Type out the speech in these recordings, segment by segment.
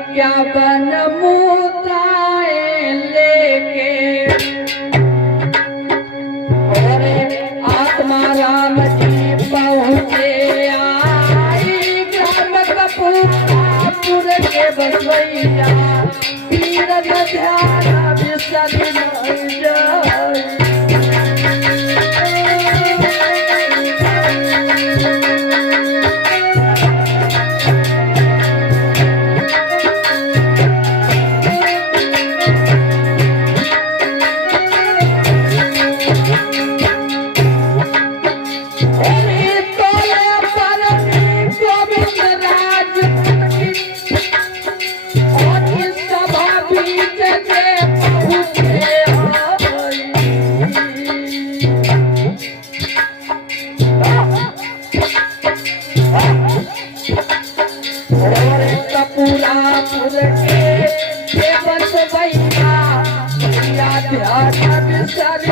क्या बनमुदाए लेके और आत्मा राम जी पहुँचे आई ग्राम कपूरपुर के बसवैया तीरथ ध्यान विसर जाए। कपूरपुर के बसवैया ध्यान विसर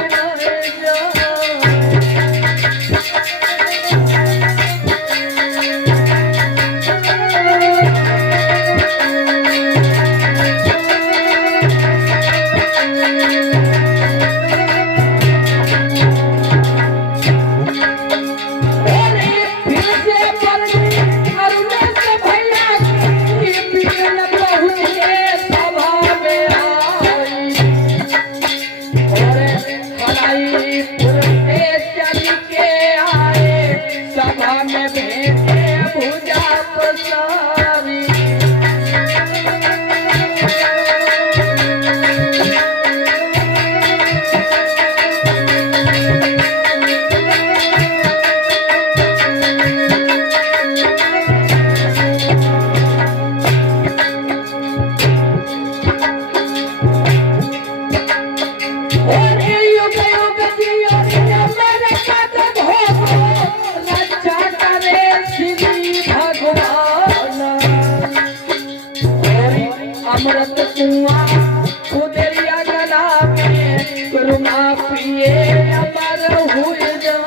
अमृत कुआं खुदरिया गला में गुरुमा पिए अमर हुए जाए।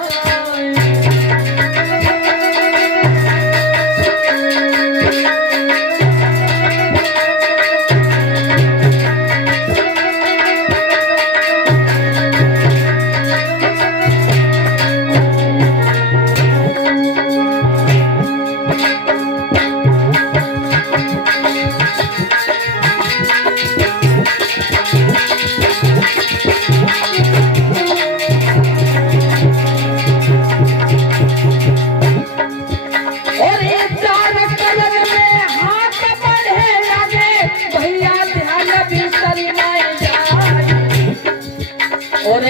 और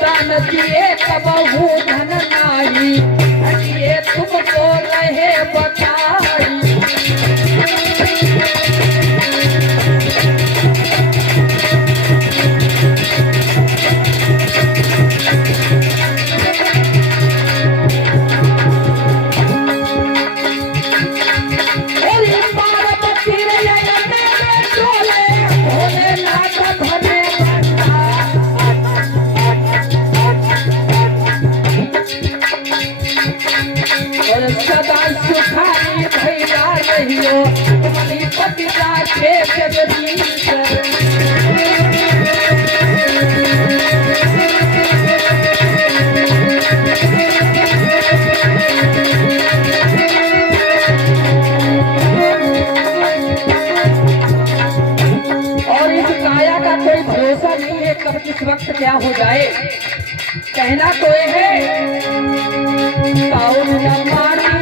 दान दिए कबहू धन नाही ये तुमको रहे बताई। सदा सुखाई भैया रहियो तुम्हारी पतिता के जगदीश्वर। और इस काया का कोई भरोसा नहीं है कब किस वक्त क्या हो जाए। कहना तो ये है कौन न मारी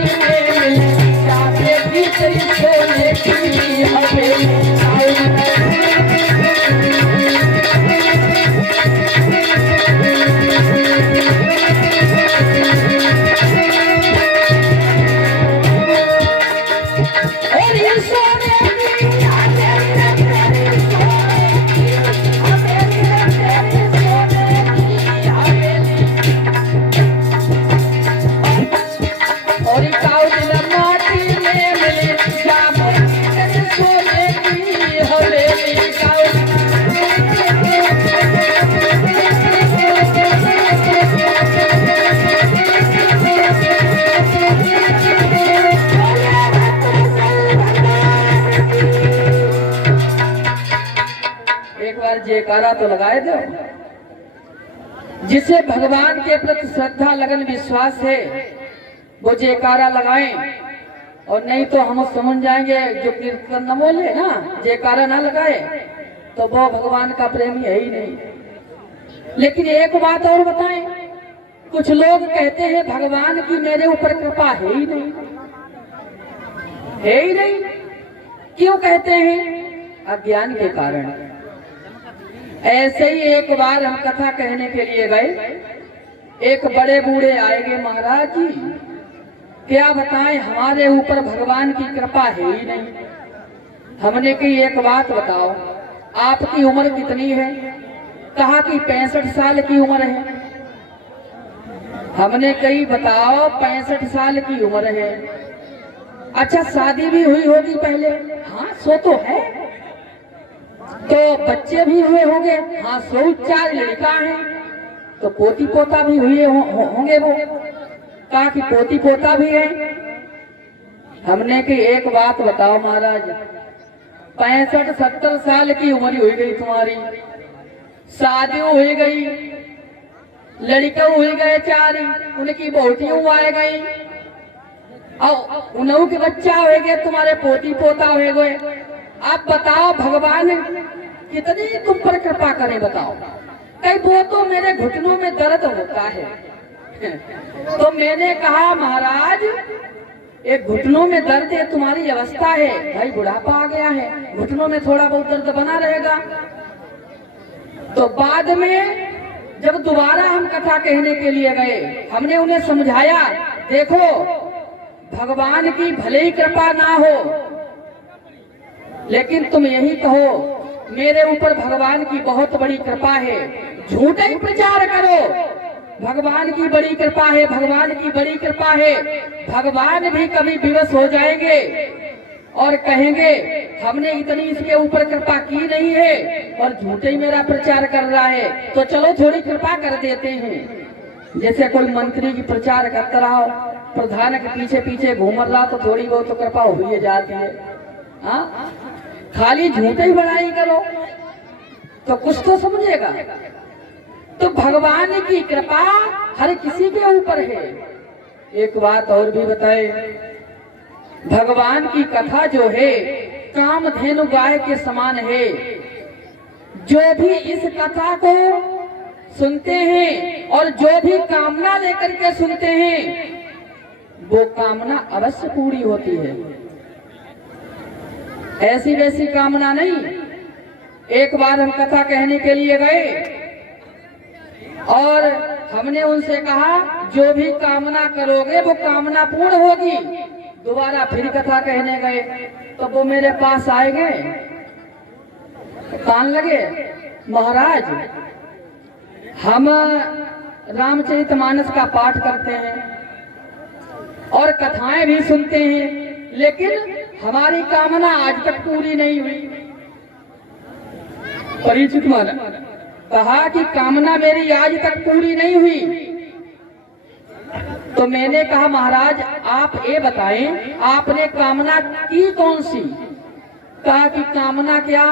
जाते भीतर सोने की हवेली। और जयकारा तो लगाए दो। जिसे भगवान के प्रति श्रद्धा लगन विश्वास है वो जयकारा लगाएं, और नहीं तो हम समझ जाएंगे जो कीर्तन न बोले ना, जयकारा ना लगाए तो वो भगवान का प्रेमी है ही नहीं। लेकिन एक बात और बताएं, कुछ लोग कहते हैं भगवान की मेरे ऊपर कृपा है ही नहीं, है ही नहीं। क्यों कहते हैं? अज्ञान के कारण। ऐसे ही एक बार हम कथा कहने के लिए गए, एक बड़े बूढ़े आएंगे, महाराज जी क्या बताएं हमारे ऊपर भगवान की कृपा है ही नहीं। हमने कही एक बात बताओ, आपकी उम्र कितनी है? कहा कि 65 साल की उम्र है। हमने कही बताओ 65 साल की उम्र है, अच्छा शादी भी हुई होगी पहले? हाँ सो तो है। तो बच्चे भी हुए होंगे? हाँ 104 लड़का है। तो पोती पोता भी हुए होंगे वो? कहा कि पोती पोता भी है। हमने की एक बात बताओ महाराज, 65-70 साल की उम्र हो गई तुम्हारी, शादी हो गई, लड़का हो गए 4, उनकी बहुतियों आ गई, और उन्हों के बच्चा हो गए, तुम्हारे पोती पोता हो गए। अब बताओ भगवान कितनी तुम पर कृपा करे बताओ। कई वो तो मेरे घुटनों में दर्द होता है। तो मैंने कहा महाराज एक घुटनों में दर्द है, तुम्हारी अवस्था है भाई, बुढ़ापा आ गया है, घुटनों में थोड़ा बहुत दर्द बना रहेगा। तो बाद में जब दोबारा हम कथा कहने के लिए गए, हमने उन्हें समझाया, देखो भगवान की भले ही कृपा ना हो, लेकिन तुम यही कहो मेरे ऊपर भगवान की बहुत बड़ी कृपा है। झूठा ही प्रचार करो, भगवान की बड़ी कृपा है, भगवान की बड़ी कृपा है। भगवान भी कभी विवश हो जाएंगे और कहेंगे हमने इतनी इसके ऊपर कृपा की नहीं है और झूठे ही मेरा प्रचार कर रहा है, तो चलो थोड़ी कृपा कर देते हैं। जैसे कोई मंत्री की प्रचार करता रहा, प्रधान के पीछे पीछे घूम रहा, तो थोड़ी बहुत तो कृपा हो ही जाती है। हाँ खाली झूठे ही बनाई करो तो कुछ तो समझेगा। तो भगवान की कृपा हर किसी के ऊपर है। एक बात और भी बताए, भगवान की कथा जो है कामधेनु गाय के समान है। जो भी इस कथा को सुनते हैं और जो भी कामना लेकर के सुनते हैं, वो कामना अवश्य पूरी होती है, ऐसी वैसी कामना नहीं। एक बार हम कथा कहने के लिए गए और हमने उनसे कहा जो भी कामना करोगे वो कामना पूर्ण होगी। दोबारा फिर कथा कहने गए तो वो मेरे पास आए गए, कान लगे, महाराज हम रामचरितमानस का पाठ करते हैं और कथाएं भी सुनते हैं, लेकिन हमारी कामना आज तक पूरी नहीं हुई। परीक्षित महाराज कहा कि कामना मेरी आज तक पूरी नहीं हुई। तो मैंने कहा महाराज आप ये बताएं आपने कामना की कौन सी? कहा कि कामना क्या,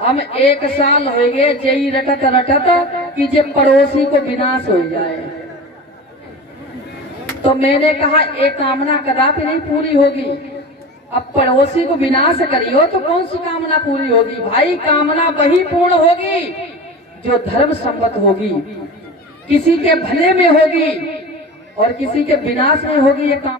हम 1 साल हो गए जई रटत रटत कि जे पड़ोसी को विनाश हो जाए। तो मैंने कहा एक कामना कदापि नहीं पूरी होगी। अब पड़ोसी को विनाश करियो तो कौन सी कामना पूरी होगी? भाई कामना वही पूर्ण होगी जो धर्म सम्मत होगी, किसी के भले में होगी और किसी के विनाश में होगी। ये काम